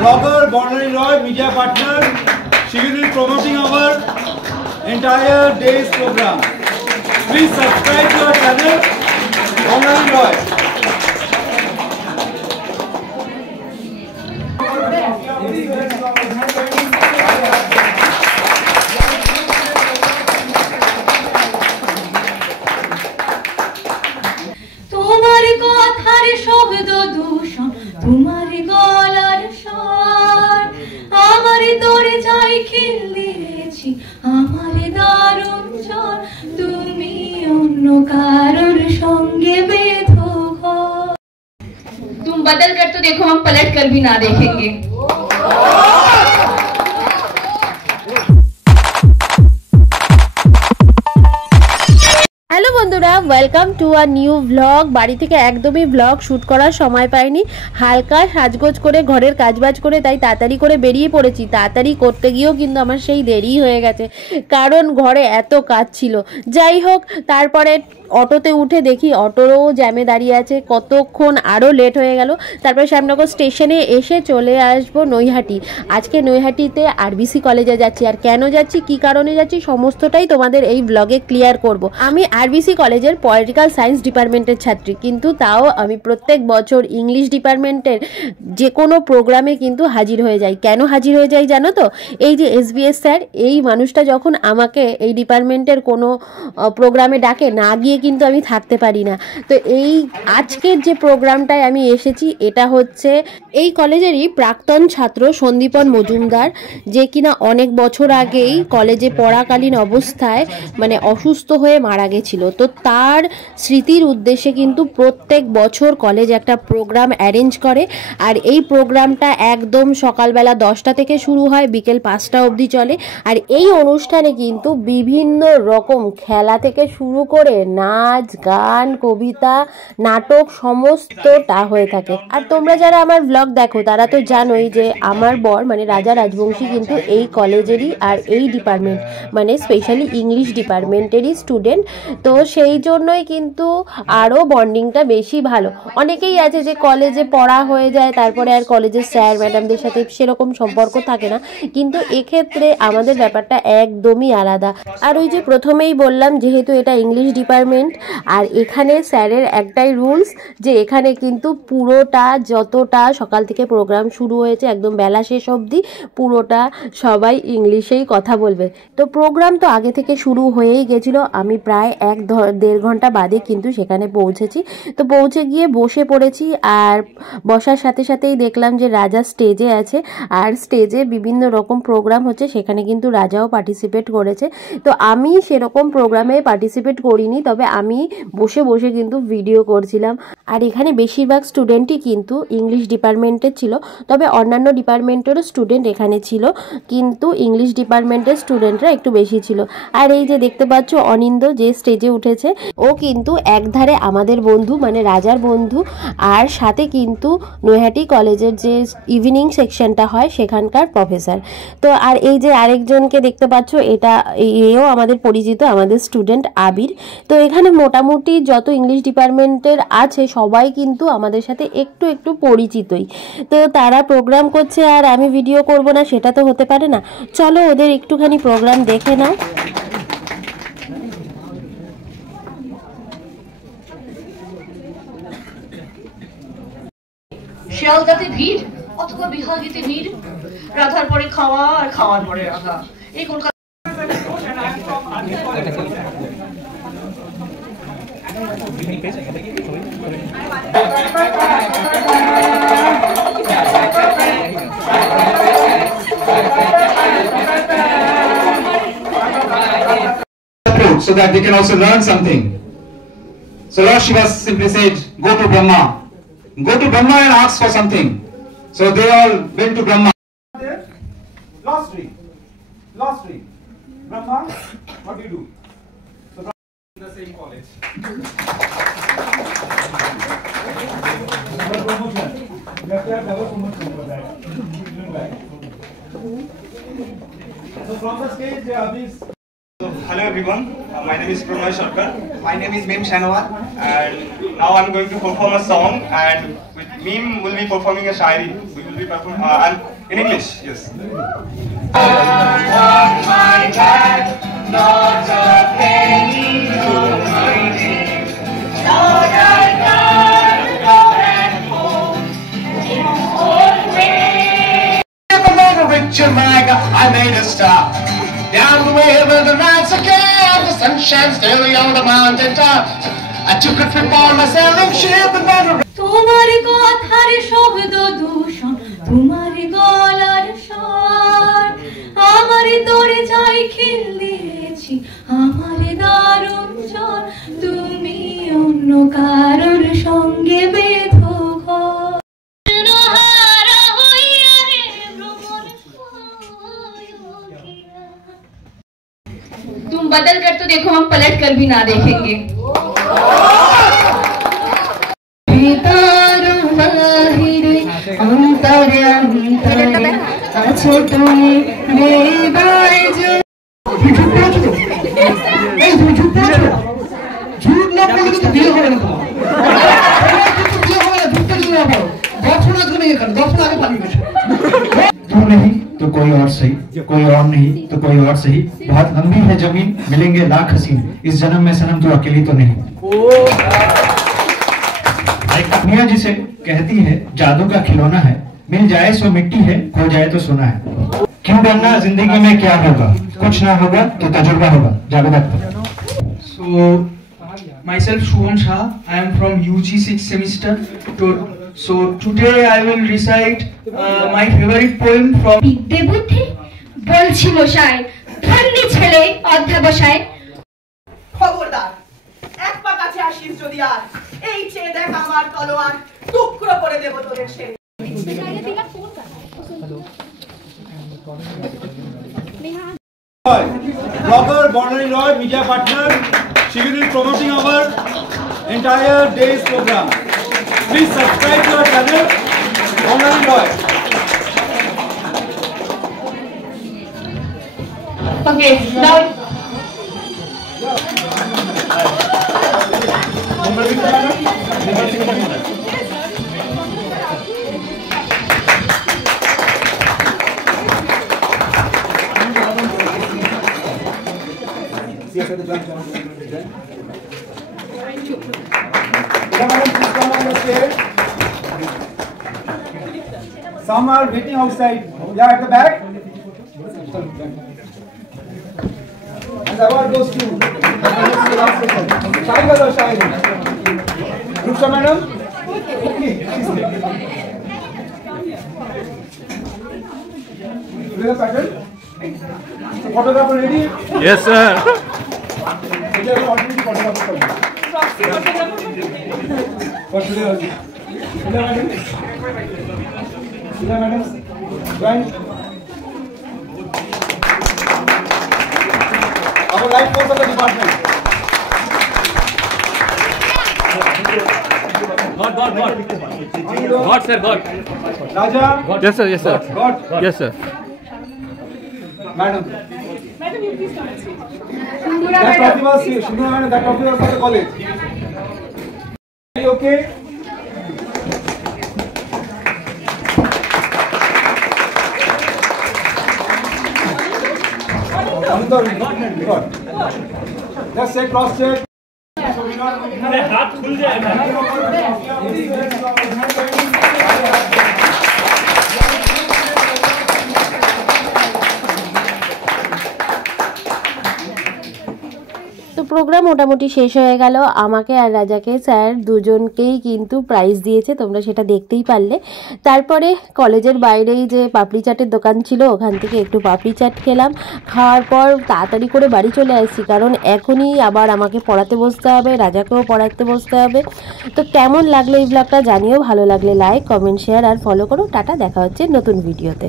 blogger Barnari Roy, media partner. She will be promoting our entire day's program. Please subscribe to our channel, Barnari Roy. তোমার গলার স্বর আমার দরজায় খিল দিয়েছি আমার দারুণ জ্বর তুমি অন্য কারোর সঙ্গে বেঁধো ঘর तुम बदल कर तो देखो हम पलट कर भी ना देखेंगे হ্যালো বন্ধুরা, welcome to a new vlog. বাড়ি থেকে একদমই ভ্লগ শ্যুট করার সময় পাইনি, হালকা সাজগোজ করে ঘরের কাজবাজ করে তাই তাড়াতাড়ি করে বেরিয়ে পড়েছি। তাড়াতাড়ি করতে গিয়েও কিন্তু আমার সেই দেরি হয়ে গেছে, কারণ ঘরে এত কাজ ছিল। যাই হোক, তারপরে অটোতে উঠে দেখি অটোরও জ্যামে দাঁড়িয়ে আছে, কতক্ষণ আরও লেট হয়ে গেল। তারপরে শ্যামনগর স্টেশনে এসে চলে আসবো নৈহাটি। আজকে নৈহাটিতে আরবিসি কলেজে যাচ্ছি, আর কেন যাচ্ছি, কি কারণে যাচ্ছি, সমস্তটাই তোমাদের এই ব্লগে ক্লিয়ার করব। আমি আরবিসি কলেজের পলিটিক্যাল সায়েন্স ডিপার্টমেন্টের ছাত্রী, কিন্তু তাও আমি প্রত্যেক বছর ইংলিশ ডিপার্টমেন্টের যে কোনো প্রোগ্রামে কিন্তু হাজির হয়ে যাই। কেন হাজির হয়ে যাই জানো তো? এই যে এসবিএস স্যার, এই মানুষটা যখন আমাকে এই ডিপার্টমেন্টের কোনো প্রোগ্রামে ডাকে, না গিয়ে কিন্তু আমি থাকতে পারি না। তো এই আজকের যে প্রোগ্রামটায় আমি এসেছি, এটা হচ্ছে এই কলেজেরই প্রাক্তন ছাত্র সন্দীপন মজুমদার, যে কিনা অনেক বছর আগেই কলেজে পড়াকালীন অবস্থায় মানে অসুস্থ হয়ে মারা গেছিল। তো তার স্মৃতির উদ্দেশ্যে কিন্তু প্রত্যেক বছর কলেজ একটা প্রোগ্রাম অ্যারেঞ্জ করে, আর এই প্রোগ্রামটা একদম সকালবেলা 10টা থেকে শুরু হয়, বিকেল 5টা অবধি চলে। আর এই অনুষ্ঠানে কিন্তু বিভিন্ন রকম খেলা থেকে শুরু করে নাচ, গান, কবিতা, নাটক সমস্তটা হয়ে থাকে। আর তোমরা যারা আমার ব্লগ দেখো তারা তো জানোই যে আমার বর মানে রাজা রাজবংশী কিন্তু এই কলেজেরই আর এই ডিপার্টমেন্ট মানে স্পেশালি ইংলিশ ডিপার্টমেন্টেরই স্টুডেন্ট। তো সেই জন্যই কিন্তু আরও বন্ডিংটা বেশি ভালো। অনেকেই আছে যে কলেজে পড়া হয়ে যায়, তারপরে আর কলেজের স্যার ম্যাডামদের সাথে সেরকম সম্পর্ক থাকে না, কিন্তু এক্ষেত্রে আমাদের ব্যাপারটা একদমই আলাদা। আর ওই যে প্রথমেই বললাম, যেহেতু এটা ইংলিশ ডিপার্টমেন্ট, আর এখানে স্যারের একটাই রুলস যে এখানে কিন্তু পুরোটা যতটা সকাল থেকে প্রোগ্রাম শুরু হয়েছে একদম বেলা শেষ অবধি পুরোটা সবাই ইংলিশেই কথা বলবে। তো প্রোগ্রাম তো আগে থেকে শুরু হয়েই গেছিলো, আমি প্রায় 1-1.5 ঘন্টা বাদে কিন্তু সেখানে পৌঁছেছি। তো পৌঁছে গিয়ে বসে পড়েছি, আর বসার সাথে সাথেই দেখলাম যে রাজা স্টেজে আছে, আর স্টেজে বিভিন্ন রকম প্রোগ্রাম হচ্ছে, সেখানে কিন্তু রাজাও পার্টিসিপেট করেছে। তো আমি সেরকম প্রোগ্রামে পার্টিসিপেট করিনি, তবে আমি বসে বসে কিন্তু ভিডিও করছিলাম। আর এখানে বেশিরভাগ স্টুডেন্টই কিন্তু ইংলিশ ডিপার্টমেন্টের ছিল, তবে অন্যান্য ডিপার্টমেন্টেরও স্টুডেন্ট এখানে ছিল, কিন্তু ইংলিশ ডিপার্টমেন্টের স্টুডেন্টরা একটু বেশি ছিল। আর এই যে দেখতে পাচ্ছ অনিন্দ যে স্টেজে উঠেছে, ও কিন্তু একধারে আমাদের বন্ধু মানে রাজার বন্ধু, আর সাথে কিন্তু নৈহাটি কলেজের যে ইভিনিং সেকশনটা হয় সেখানকার প্রফেসর। তো আর এই যে আরেকজনকে দেখতে পাচ্ছ, এও আমাদের পরিচিত, আমাদের স্টুডেন্ট আবির। তো এখানে মোটামুটি যত ইংলিশ ডিপার্টমেন্টের আছে সবাই কিন্তু আমাদের সাথে একটু একটু পরিচিতই। তো তারা প্রোগ্রাম করছে আর আমি ভিডিও করব না, সেটা তো হতে পারে না। চলো ওদের একটুখানি প্রোগ্রাম দেখে নাও। শিয়ালদাতে ভিড় অথবা বিহাগীতে ভিড়, রাধার পরে খাওয়া আর খাওয়ার পরে রাধা, এই Kolkata so that they can also learn something. So Lord Shiva simply said, go to Brahma. Go to Brahma and ask for something. So they all went to Brahma. Lost tree. Brahma, what do you do? So Brahma in the same college. Promotion. You have to have double promotion for that. So from the stage, this. Hello everyone, my name is Pranay Sarkar. My name is Mim Shanawat, and now I'm going to perform a song, and with Mim will be performing a shairi. We will be performed in English. Yes. Jamaica, I made a stop. Down the way where the nights are clear, the sun shines daily on the mountain top. I took a trip on my sailing ship and then তোমার কথার শব্দ দূষণ, তোমার গলার স্বর, আমার তোরে যাই খিল দিয়েছি, আমার দারুণ জ্বর, তুমি অন্য কারোর সঙ্গে বেঁধো ঘর। तुम बदल कर तो देखो, हम पलट कर भी ना देखेंगे। झूठ ना बोले तो बिয়ে হবে না बिয়ে হবে না झूठ नहीं ना बोलो 10 मिनट में ये कर 10 मिनट आगे पानी में तू नहीं तो कोई और सही, कोई और नहीं तो कोई और सही, बहुत लंबी है जमीन, मिलेंगे लाख हसीन, इस जन्म में सनम तू अकेली तो नहीं। दुनिया जिसे कहती है जादू का खिलौना है, मिल जाए सो मिट्टी है, खो जाए तो सोना है। क्यों डरना, जिंदगी में क्या होगा, कुछ ना होगा तो तजुर्बा होगा। Javed. So, myself Shubhan Shah, I am from UG 6th semester. So today I will recite my favorite poem from বিদ্যে বুদ্ধি বলছি মশাই, ঠান্ডি ছেলে অধ্যাবসায়। খবরদার, এক পা কাছে আসিস যদি আর, এই চেয়ে দেখ আমার তলোয়ার, টুকরো করে দেব তোদের সে। Blogger Bonari Roy, media partner, she will be promoting our entire day's program. Please subscribe to our channel, Bonari Roy. Okay, now Some are waiting outside. Yeah, at the back. And the award goes to Shahid or Shahid? Ruksha madam? Okay. Do the pattern? So photographer ready? Yes, sir. For today only. Madam. Madam. Join. Our life force of the department. God, sir, God. Raja. Yes, sir, yes, sir. God. Yes, sir. Madam. That trophy was Shindura madam. That trophy was for the college. Are you okay? God. Just say cross check. हाथ खुल जाएगा। তো programme মোটামুটি শেষ হয়ে গেল। আমাকে আর রাজাকে স্যার দুজনকেই কিন্তু প্রাইজ দিয়েছে, তোমরা সেটা দেখতেই পারলে। তারপরে কলেজের বাইরেই যে পাপড়ি চাটের দোকান ছিল, ওখান থেকে একটু পাপড়ি চাট খেলাম। খাওয়ার পর তাড়াতাড়ি করে বাড়ি চলে আসছি, কারণ এখনই আবার আমাকে পড়াতে বসতে হবে, রাজাকেও পড়াতে বসতে হবে। তো কেমন লাগলো এই ব্লগটা জানিও, ভালো লাগলে লাইক, কমেন্ট, শেয়ার আর ফলো করো। টাটা, দেখা হচ্ছে নতুন ভিডিওতে।